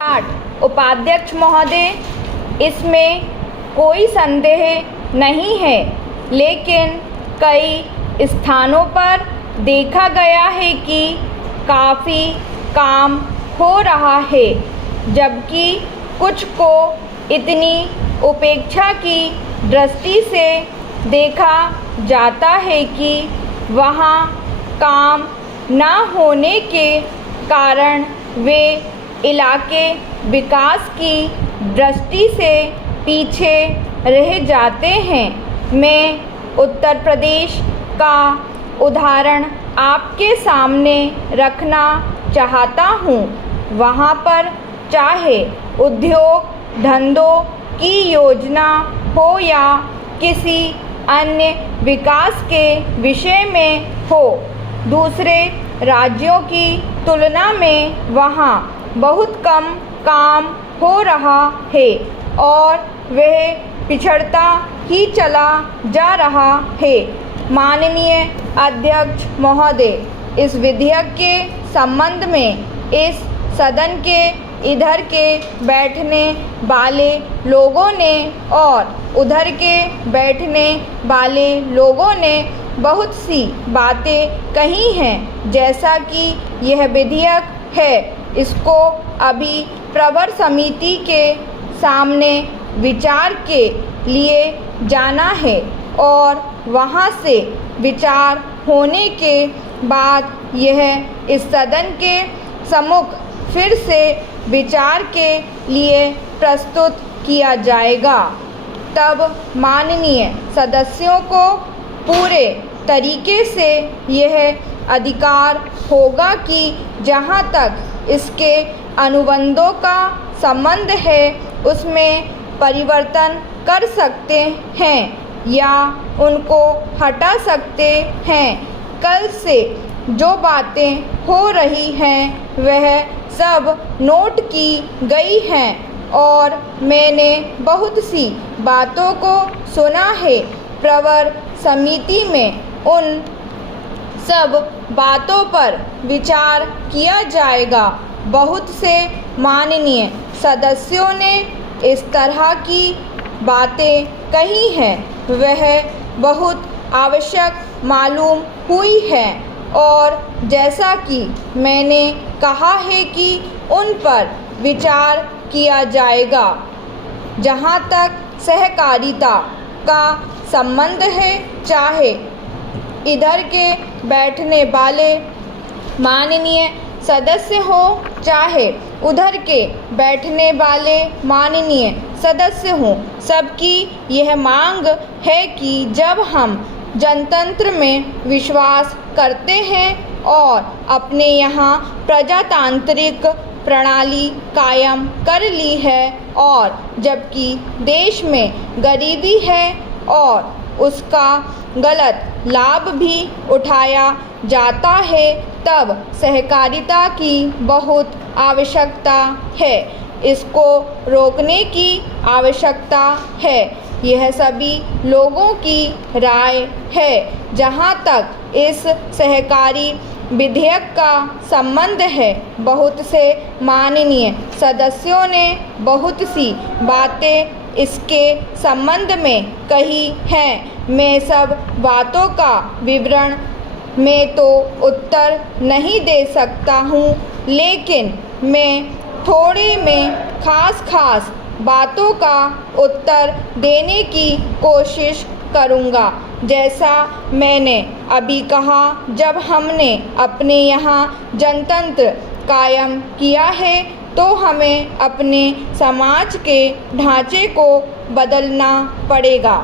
उपाध्यक्ष महोदय, इसमें कोई संदेह नहीं है, लेकिन कई स्थानों पर देखा गया है कि काफ़ी काम हो रहा है, जबकि कुछ को इतनी उपेक्षा की दृष्टि से देखा जाता है कि वहाँ काम न होने के कारण वे इलाके विकास की दृष्टि से पीछे रह जाते हैं। मैं उत्तर प्रदेश का उदाहरण आपके सामने रखना चाहता हूँ। वहाँ पर चाहे उद्योग धंधों की योजना हो या किसी अन्य विकास के विषय में हो, दूसरे राज्यों की तुलना में वहाँ बहुत कम काम हो रहा है और वह पिछड़ता ही चला जा रहा है। माननीय अध्यक्ष महोदय, इस विधेयक के संबंध में इस सदन के इधर के बैठने वाले लोगों ने और उधर के बैठने वाले लोगों ने बहुत सी बातें कही हैं। जैसा कि यह विधेयक है, इसको अभी प्रवर समिति के सामने विचार के लिए जाना है और वहाँ से विचार होने के बाद यह इस सदन के सम्मुख फिर से विचार के लिए प्रस्तुत किया जाएगा। तब माननीय सदस्यों को पूरे तरीके से यह अधिकार होगा कि जहाँ तक इसके अनुबंधों का संबंध है उसमें परिवर्तन कर सकते हैं या उनको हटा सकते हैं। कल से जो बातें हो रही हैं वह सब नोट की गई हैं और मैंने बहुत सी बातों को सुना है। प्रवर समिति में उन सब बातों पर विचार किया जाएगा। बहुत से माननीय सदस्यों ने इस तरह की बातें कही हैं, वह बहुत आवश्यक मालूम हुई है और जैसा कि मैंने कहा है कि उन पर विचार किया जाएगा। जहाँ तक सहकारिता का संबंध है, चाहे इधर के बैठने वाले माननीय सदस्य हो, चाहे उधर के बैठने वाले माननीय सदस्य हों, सबकी यह मांग है कि जब हम जनतंत्र में विश्वास करते हैं और अपने यहाँ प्रजातांत्रिक प्रणाली कायम कर ली है और जबकि देश में गरीबी है और उसका गलत लाभ भी उठाया जाता है, तब सहकारिता की बहुत आवश्यकता है। इसको रोकने की आवश्यकता है। यह सभी लोगों की राय है। जहाँ तक इस सहकारी विधेयक का संबंध है, बहुत से माननीय सदस्यों ने बहुत सी बातें इसके संबंध में कही हैं। मैं सब बातों का विवरण में तो उत्तर नहीं दे सकता हूँ, लेकिन मैं थोड़े में खास बातों का उत्तर देने की कोशिश करूँगा। जैसा मैंने अभी कहा, जब हमने अपने यहाँ जनतंत्र कायम किया है तो हमें अपने समाज के ढांचे को बदलना पड़ेगा।